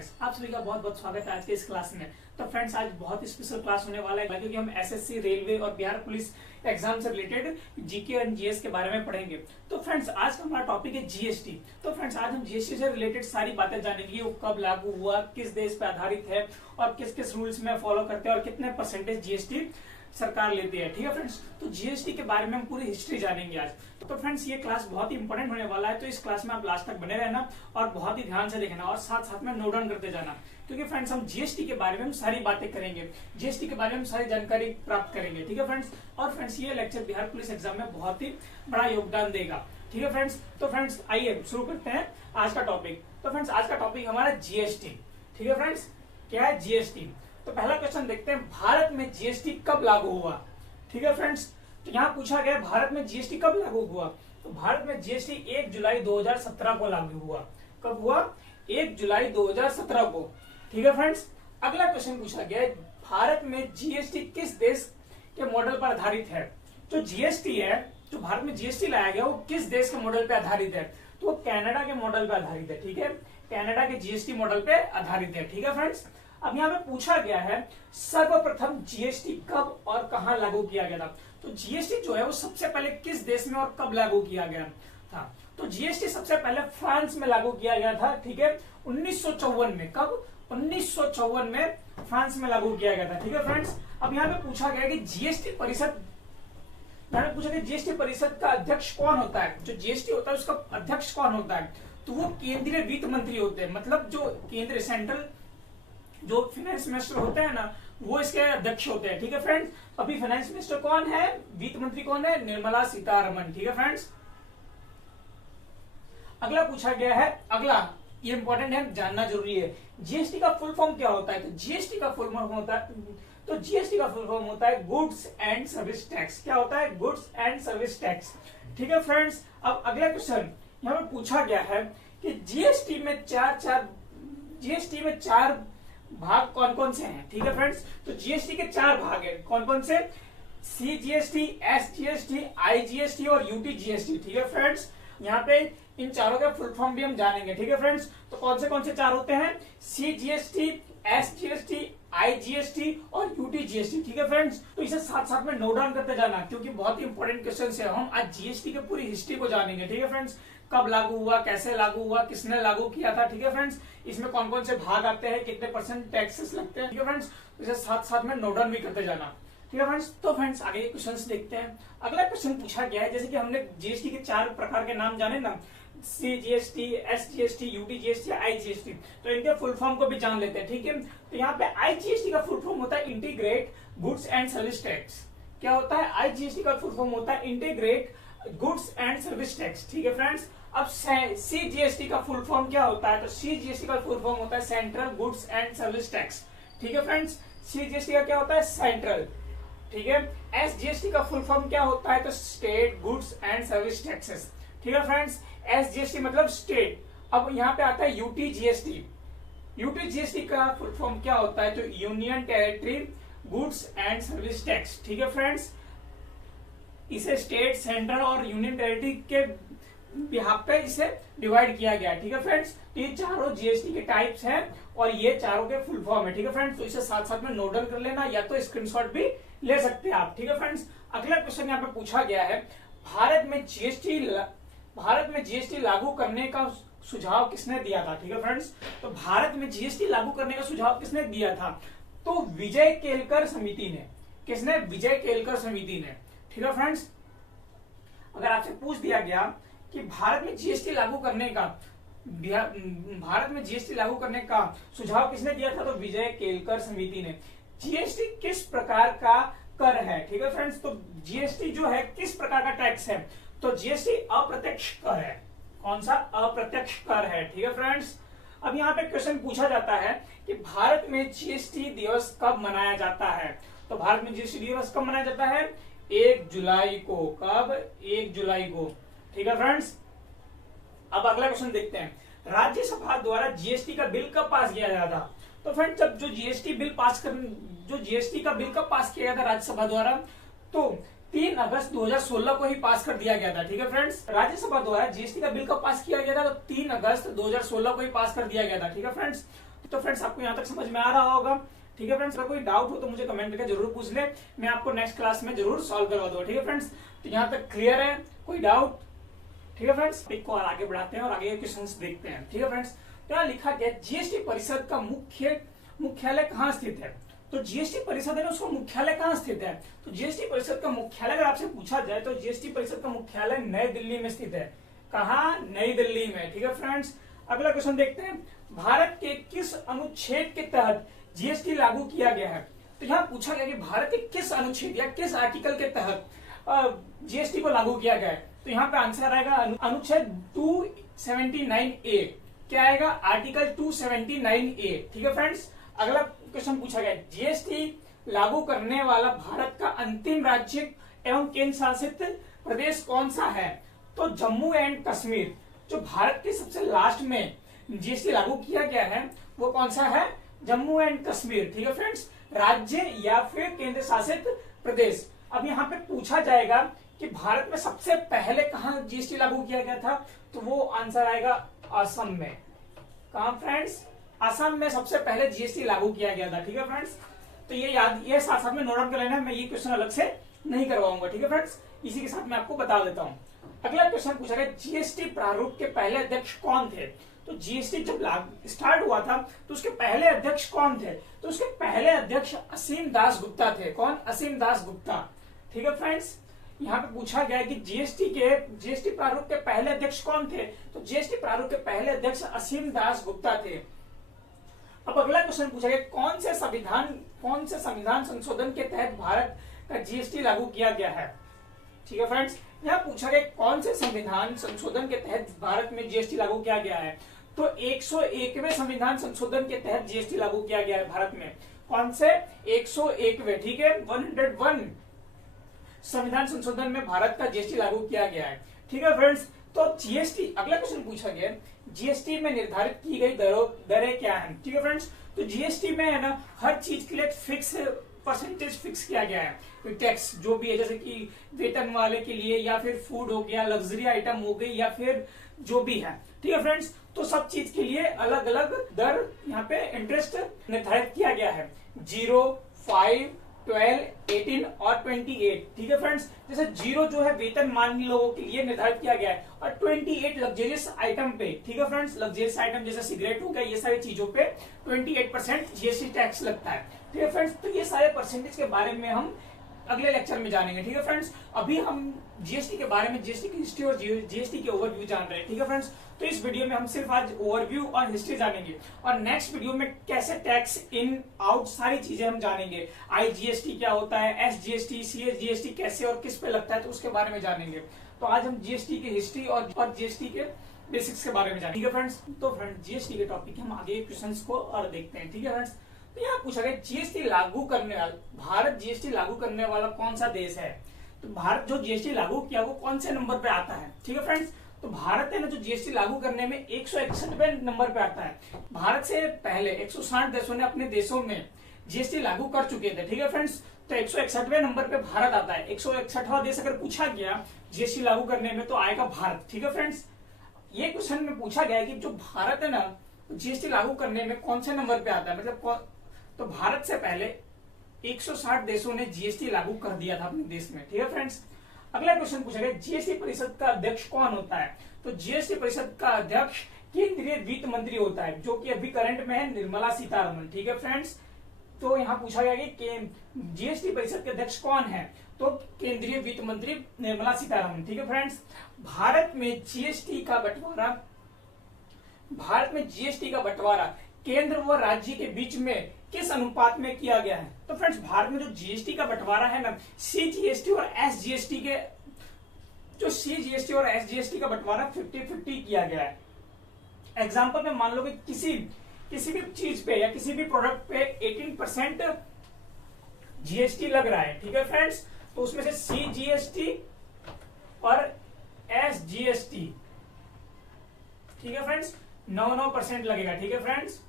Friends, आप सभी का बहुत बहुत स्वागत है आज के इस क्लास में। तो फ्रेंड्स, आज बहुत ही स्पेशल क्लास होने वाला है क्योंकि हम एसएससी, रेलवे और बिहार पुलिस एग्जाम से रिलेटेड जीके और जीएस के बारे में पढ़ेंगे। तो फ्रेंड्स, आज का हमारा टॉपिक है जीएसटी। तो फ्रेंड्स, आज हम जीएसटी से रिलेटेड सारी बातें जानेंगे। वो कब लागू हुआ, किस देश पे आधारित है और किस किस रूल्स में फॉलो करते हैं और कितने परसेंटेज जीएसटी सरकार लेती है। ठीक है फ्रेंड्स, तो जीएसटी के बारे में हम पूरी हिस्ट्री जानेंगे आज। तो फ्रेंड्स, ये क्लास बहुत ही इंपॉर्टेंट होने वाला है, तो इस क्लास में आप लास्ट तक बने रहना और बहुत ही ध्यान से देखना और साथ साथ में नोट डाउन करते जाना, क्योंकि फ्रेंड्स हम जीएसटी के बारे में हम सारी बातें करेंगे, जीएसटी के बारे में हम सारी जानकारी प्राप्त करेंगे। ठीक है फ्रेंड्स, और फ्रेंड्स ये लेक्चर बिहार पुलिस एग्जाम में बहुत ही बड़ा योगदान देगा। ठीक है फ्रेंड्स, तो फ्रेंड्स आइए शुरू करते हैं आज का टॉपिक। तो फ्रेंड्स, आज का टॉपिक हमारा जीएसटी। ठीक है फ्रेंड्स, क्या है जीएसटी? तो पहला क्वेश्चन देखते हैं, भारत में जीएसटी कब लागू हुआ? ठीक है फ्रेंड्स, तो यहाँ पूछा गया भारत में जीएसटी कब लागू हुआ। तो भारत में जीएसटी 1 जुलाई 2017 को लागू हुआ। कब हुआ? 1 जुलाई 2017 को। ठीक है फ्रेंड्स, अगला क्वेश्चन पूछा गया, भारत में जीएसटी किस देश के मॉडल पर आधारित है? जो जीएसटी है, जो भारत में जीएसटी लाया गया, वो किस देश के मॉडल पे आधारित है? तो वो कनाडा के मॉडल पे आधारित है। ठीक है, कनाडा के जीएसटी मॉडल पे आधारित है। ठीक है फ्रेंड्स, अब यहाँ पे पूछा गया है सर्वप्रथम जीएसटी कब और कहां लागू किया गया था। तो जीएसटी जो है वो सबसे पहले किस देश में और कब लागू किया गया था? तो जीएसटी सबसे पहले फ्रांस में लागू किया गया था। ठीक है, 1954 में। कब? 1954 में फ्रांस में लागू किया गया था। ठीक है फ्रेंड्स, अब यहाँ पे पूछा गया कि जीएसटी परिषद, मैंने पूछा कि जीएसटी परिषद का अध्यक्ष कौन होता है? जो जीएसटी होता है उसका अध्यक्ष कौन होता है? तो वो केंद्रीय वित्त मंत्री होते हैं, मतलब जो केंद्रीय सेंट्रल जो फाइनेंस मिनिस्टर होते हैं ना, वो इसके अध्यक्ष होते हैं। ठीक है फ्रेंड्स, अभी फाइनेंस मिनिस्टर कौन है? वित्त मंत्री कौन है? निर्मला सीतारमण। ठीक है फ्रेंड्स, अगला पूछा गया है, अगला ये इंपॉर्टेंट है, जानना जरूरी है, जीएसटी का फुल फॉर्म क्या होता है? तो जीएसटी का फुल फॉर्म होता है, तो जीएसटी का फुल फॉर्म होता है गुड्स एंड सर्विस टैक्स। क्या होता है? Goods and service tax. ठीक है फ्रेंड्स, अब अगला क्वेश्चन यहाँ पे पूछा गया है कि जीएसटी में चार भाग कौन कौन से हैं? ठीक है फ्रेंड्स, तो जीएसटी के 4 भाग हैं। कौन कौन से? सीजीएसटी, एसजीएसटी, आईजीएसटी और यूटीजीएसटी। ठीक है फ्रेंड्स, यहाँ पे इन चारों के फुल फॉर्म भी हम जानेंगे। ठीक है फ्रेंड्स, तो कौन से 4 होते हैं? सीजीएसटी, एसजीएसटी, आईजीएसटी और यूटीजीएसटी। ठीक है फ्रेंड्स, तो इसे साथ साथ में नोट डाउन करते जाना, क्योंकि बहुत ही इंपॉर्टेंट क्वेश्चन है। हम आज जीएसटी की पूरी हिस्ट्री को जानेंगे। ठीक है फ्रेंड्स, कब लागू हुआ, कैसे लागू हुआ, किसने लागू किया था। ठीक है फ्रेंड्स, इसमें कौन कौन से भाग आते हैं, कितने परसेंट टैक्सेस लगते हैं। ठीक है फ्रेंड्स, इसे साथ साथ में नोट डाउन भी करते जाना। ठीक है फ्रेंड्स, तो फ्रेंड्स आगे क्वेश्चंस देखते हैं। अगला क्वेश्चन पूछा गया है, जैसे कि हमने जीएसटी के 4 प्रकार के नाम जाने ना, सीजीएसटी, एसजीएसटी, यूटीजीएसटी, आईजीएसटी, तो इनके फुल फॉर्म को भी जान लेते हैं। ठीक है, तो यहाँ पे आईजीएसटी का फुल फॉर्म होता है integrate goods and service tax. क्या होता है? आईजीएसटी का फुल फॉर्म होता है integrate goods and service tax. ठीक है फ्रेंड्स, अब सीजीएसटी का फुल फॉर्म क्या होता है? तो सीजीएसटी का फुल फॉर्म होता है central goods and service tax. ठीक है फ्रेंड्स, सीजीएसटी का क्या होता है? सेंट्रल। ठीक है, एसजीएसटी का फुल फॉर्म क्या होता है? तो state goods and service taxes. ठीक है फ्रेंड्स, एसजीएसटी मतलब स्टेट। अब यहाँ पे आता है यूटीजीएसटी। यूटीजीएसटी का फुल फॉर्म क्या होता है? तो union territory goods and service tax. ठीक है फ्रेंड्स, इसे स्टेट, सेंट्रल और यूनियन टेरिटरी के बिहाफ पे इसे डिवाइड किया गया। ठीक है फ्रेंड्स, तो ये चारों जीएसटी के टाइप्स हैं और ये चारों के फुल फॉर्म है। ठीक है फ्रेंड्स, तो इसे साथ साथ में नोट डाउन कर लेना, या तो स्क्रीनशॉट भी ले सकते हैं आप। ठीक है फ्रेंड्स, अगला क्वेश्चन यहाँ पे पूछा गया है, भारत में जीएसटी लागू करने का सुझाव किसने दिया था? ठीक है फ्रेंड्स, तो भारत में जीएसटी लागू करने का सुझाव किसने दिया था? तो विजय केलकर समिति ने। किसने? विजय केलकर समिति ने। ठीक है फ्रेंड्स, अगर आपसे पूछ दिया गया कि भारत में जीएसटी लागू करने का सुझाव किसने दिया था? तो विजय केलकर समिति ने। जीएसटी किस प्रकार का कर है? ठीक है फ्रेंड्स, तो जीएसटी जो है किस प्रकार का टैक्स है? तो जीएसटी अप्रत्यक्ष कर है। कौन सा? अप्रत्यक्ष कर है। ठीक है फ्रेंड्स, अब यहाँ पे क्वेश्चन पूछा जाता है कि भारत में जीएसटी दिवस कब मनाया जाता है? तो भारत में जीएसटी दिवस कब मनाया जाता है? 1 जुलाई को। कब? 1 जुलाई को। ठीक है फ्रेंड्स, अब अगला क्वेश्चन देखते हैं, राज्यसभा द्वारा जीएसटी का बिल कब पास किया गया था? तो फ्रेंड्स, जब जो जीएसटी का बिल कब पास किया गया था राज्यसभा द्वारा? तो 3 अगस्त 2016 को ही पास कर दिया गया था। ठीक है फ्रेंड्स, राज्यसभा द्वारा जीएसटी का बिल कब पास किया गया था? तो 3 अगस्त 2016 को ही पास कर दिया गया था। ठीक है फ्रेंड्स, तो फ्रेंड्स आपको यहाँ तक समझ में आ रहा होगा। ठीक है फ्रेंड्स, अगर कोई डाउट हो तो मुझे कमेंट करके जरूर पूछ ले, मैं आपको नेक्स्ट क्लास में जरूर सॉल्व करवा दूंगा। ठीक है फ्रेंड्स, तो यहाँ तक क्लियर है, कोई डाउट? ठीक है फ्रेंड्स, एक को आगे बढ़ाते हैं और आगे क्वेश्चंस देखते हैं। ठीक है फ्रेंड्स, तो यहाँ लिखा गया जीएसटी परिषद का मुख्यालय कहाँ स्थित है। तो जीएसटी परिषद है ना, उसका मुख्यालय कहाँ स्थित है। तो जीएसटी परिषद का मुख्यालय अगर आपसे पूछा जाए तो जीएसटी परिषद का मुख्यालय नई दिल्ली में स्थित है। कहाँ? नई दिल्ली में। ठीक है फ्रेंड्स, अगला क्वेश्चन देखते हैं, भारत के किस अनुच्छेद के तहत जीएसटी लागू किया गया है। तो यहाँ पूछा गया कि भारत के किस अनुच्छेद या किस आर्टिकल के तहत जीएसटी को लागू किया गया है। तो यहाँ पे आंसर आएगा अनुच्छेद 279A। क्या आएगा? Article 279A। ठीक है फ्रेंड्स, अगला क्वेश्चन पूछा गया, जीएसटी लागू करने वाला भारत का अंतिम राज्य एवं केंद्र शासित प्रदेश कौन सा है। तो जम्मू एंड कश्मीर, जो भारत के सबसे लास्ट में जीएसटी लागू किया गया है वो कौन सा है? जम्मू एंड कश्मीर। ठीक है फ्रेंड्स, राज्य या फिर केंद्र शासित प्रदेश। अब यहाँ पे पूछा जाएगा कि भारत में सबसे पहले कहाँ जीएसटी लागू किया गया था, तो वो आंसर आएगा असम में। कहाँ फ्रेंड्स? असम में सबसे पहले जीएसटी लागू किया गया था। ठीक है फ्रेंड्स, तो ये साथ साथ में नोट डाउन कर लेना, मैं ये क्वेश्चन अलग से नहीं करवाऊंगा। ठीक है फ्रेंड्स, इसी के साथ मैं आपको बता देता हूँ। अगला क्वेश्चन पूछा गया, जीएसटी प्रारूप के पहले अध्यक्ष कौन थे। तो जीएसटी जब स्टार्ट हुआ था तो उसके पहले अध्यक्ष कौन थे। तो उसके पहले अध्यक्ष असीम दास गुप्ता थे। कौन? असीम दास गुप्ता। ठीक है फ्रेंड्स, यहाँ पे पूछा गया कि जीएसटी प्रारूप के पहले अध्यक्ष कौन थे। तो जीएसटी प्रारूप के पहले अध्यक्ष असीम दास गुप्ता थे। अब अगला क्वेश्चन पूछा गया, कौन से संविधान संशोधन के तहत भारत का जीएसटी लागू किया गया है। ठीक है फ्रेंड्स, यहाँ पूछा गया कौन से संविधान संशोधन के तहत भारत में जीएसटी लागू किया गया है। तो 101वें संविधान संशोधन के तहत जीएसटी लागू किया गया है भारत में। कौन से? 101वें। ठीक है, 101 संविधान संशोधन में भारत का जीएसटी लागू किया गया है। ठीक है फ्रेंड्स, तो जीएसटी, अगला क्वेश्चन पूछा गया, जीएसटी में निर्धारित की गई दरें क्या है। ठीक है फ्रेंड्स, तो जीएसटी में है ना हर चीज के लिए फिक्स परसेंटेज फिक्स किया गया है। टैक्स जो भी है, जैसे कि वेतन वाले के लिए या फिर फूड हो गया, लग्जरी आइटम हो गई या फिर जो भी है। ठीक है फ्रेंड्स, तो सब चीज के लिए अलग अलग दर यहाँ पे इंटरेस्ट निर्धारित किया गया है। 0, 5, 12, 18 और 28। ठीक है फ्रेंड्स, जैसे 0 जो है वेतन मान लोगों के लिए निर्धारित किया गया है और 28 लग्जरियस आइटम पे। ठीक है फ्रेंड्स, लग्जरियस आइटम जैसे सिगरेट हो गया, ये सारी चीजों पे 28% जीएसटी टैक्स लगता है। ठीक है फ्रेंड्स, तो ये सारे परसेंटेज के बारे में हम अगले लेक्चर में जानेंगे। ठीक है फ्रेंड्स, अभी हम जीएसटी के बारे में, जीएसटी की हिस्ट्री और जीएसटी के ओवरव्यू जान रहे हैं। ठीक है फ्रेंड्स, तो इस वीडियो में हम सिर्फ आज ओवरव्यू और हिस्ट्री जानेंगे और नेक्स्ट वीडियो में कैसे टैक्स इन आउट सारी चीजें हम जानेंगे। आईजीएसटी क्या होता है, एसजीएसटी, सीएसजीएसटी कैसे और किस पे लगता है, तो उसके बारे में जानेंगे। तो आज हम जीएसटी की हिस्ट्री और जीएसटी के बेसिक्स के बारे में जानेंगे। ठीक है फ्रेंड्स, तो फ्रेंड्स जीएसटी के टॉपिक हम आगे क्वेश्चंस को और देखते हैं। ठीक है फ्रेंड्स, तो यहाँ पूछा गया जीएसटी लागू करने वाला, भारत जीएसटी लागू करने वाला कौन सा देश है। तो भारत जो जीएसटी लागू किया वो कौन से नंबर पे आता है। ठीक है फ्रेंड्स, तो भारत है ना जो जीएसटी लागू करने में 161वें नंबर पे आता है। भारत से पहले 160 देशों ने अपने देशों में जीएसटी लागू कर चुके थे। ठीक है फ्रेंड्स, तो 161वें नंबर पे भारत आता है। 161वां देश अगर पूछा गया जीएसटी लागू करने में तो आएगा भारत। ठीक है फ्रेंड्स, ये क्वेश्चन में पूछा गया है कि जो भारत है ना जीएसटी लागू करने में कौन से नंबर पे आता है, मतलब तो भारत से पहले 160 देशों ने जीएसटी लागू कर दिया था अपने देश में। ठीक है फ्रेंड्स, अगला क्वेश्चन पूछा गया जीएसटी परिषद का अध्यक्ष कौन होता है। तो जीएसटी परिषद का अध्यक्ष केंद्रीय वित्त मंत्री होता है, जो कि अभी करंट में है निर्मला सीतारमण। ठीक है फ्रेंड्स, तो यहाँ पूछा गया कि जीएसटी परिषद के अध्यक्ष कौन है, तो केंद्रीय वित्त मंत्री निर्मला सीतारमण। ठीक है फ्रेंड्स, भारत में जीएसटी का बंटवारा केंद्र व राज्य के बीच में किस अनुपात में किया गया है। तो फ्रेंड्स, भारत में जो जीएसटी का बंटवारा है ना, सीजीएसटी और एसजीएसटी का बंटवारा 50-50 किया गया है। एग्जाम्पल में मान लो कि किसी भी चीज पे या किसी भी प्रोडक्ट पे 18% जीएसटी लग रहा है। ठीक है फ्रेंड्स, तो उसमें से सीजीएसटी और एसजीएसटी, ठीक है फ्रेंड्स, 9% लगेगा। ठीक है फ्रेंड्स,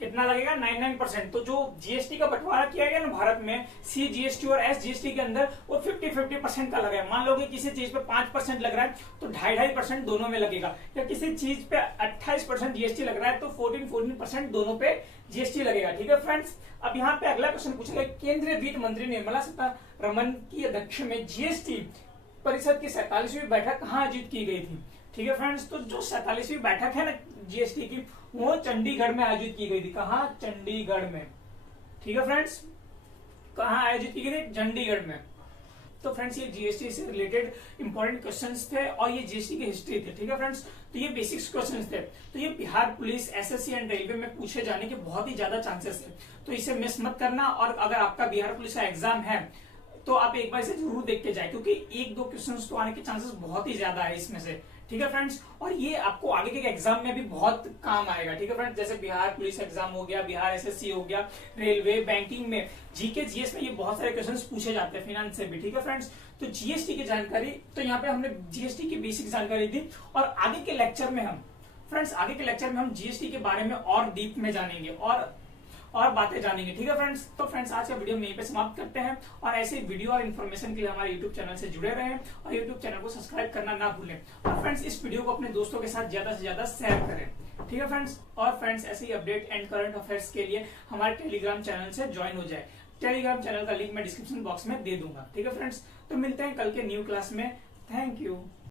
कितना लगेगा 99%। तो जो जीएसटी का बंटवारा किया गया ना भारत में सी जीएसटी और एस जीएसटी के अंदर वो 50-50% का लगा है। मान लो कि किसी चीज पे 5% लग रहा है तो 2.5% दोनों में लगेगा, या किसी चीज पे 28% जीएसटी लग रहा है तो 14% दोनों पे जीएसटी लगेगा। ठीक है फ्रेंड्स, अब यहाँ पे अगला क्वेश्चन पूछा गया, केंद्रीय वित्त मंत्री निर्मला सीतारमण की अध्यक्ष में जीएसटी परिषद की 47वीं बैठक कहाँ आयोजित की गई थी। ठीक है फ्रेंड्स, तो जो 47वीं बैठक है ना जीएसटी की, वो चंडीगढ़ में आयोजित की गई थी। कहाँ? चंडीगढ़ में। ठीक है फ्रेंड्स, कहाँ आयोजित की गई थी? चंडीगढ़ में। तो फ्रेंड्स ये जीएसटी से रिलेटेड इंपॉर्टेंट क्वेश्चंस थे और ये जीएसटी की हिस्ट्री थे। ठीक है फ्रेंड्स, तो ये बेसिक्स क्वेश्चंस थे। तो ये Bihar police, SSC and railway में पूछे जाने के बहुत ही ज्यादा चांसेस थे, तो इसे मिस मत करना। और अगर आपका बिहार पुलिस का एग्जाम है तो आप एक बार इसे जरूर देख के जाए, क्योंकि 1-2 क्वेश्चंस तो आने के चांसेस बहुत ही ज्यादा है इसमें से। ठीक है फ्रेंड्स, और ये आपको आगे के एग्जाम में भी बहुत काम आएगा। ठीक है फ्रेंड्स, जैसे बिहार पुलिस एग्जाम हो गया, बिहार एसएससी हो गया, रेलवे, बैंकिंग में, जीके जीएस में ये बहुत सारे क्वेश्चंस पूछे जाते हैं, फाइनेंस से भी। ठीक है फ्रेंड्स, तो जीएसटी की जानकारी, तो यहाँ पे हमने जीएसटी की बेसिक जानकारी दी, और आगे के लेक्चर में हम जीएसटी के बारे में और डीप में जानेंगे और बातें जानेंगे। ठीक है फ्रेंड्स, तो फ्रेंड्स आज का वीडियो हम यहीं पे समाप्त करते हैं, और ऐसे वीडियो और इन्फॉर्मेशन के लिए हमारे यूट्यूब चैनल से जुड़े रहें और यूट्यूब चैनल को सब्सक्राइब करना ना भूलें। और फ्रेंड्स इस वीडियो को अपने दोस्तों के साथ ज्यादा से ज्यादा शेयर करें। ठीक है फ्रेंड्स, और फ्रेंड्स ऐसे ही अपडेट एंड करंट अफेयर्स के लिए हमारे टेलीग्राम चैनल से ज्वाइन हो जाए। टेलीग्राम चैनल का लिंक मैं डिस्क्रिप्शन बॉक्स में दे दूंगा। ठीक है फ्रेंड्स, तो मिलते हैं कल के न्यू क्लास में। Thank you.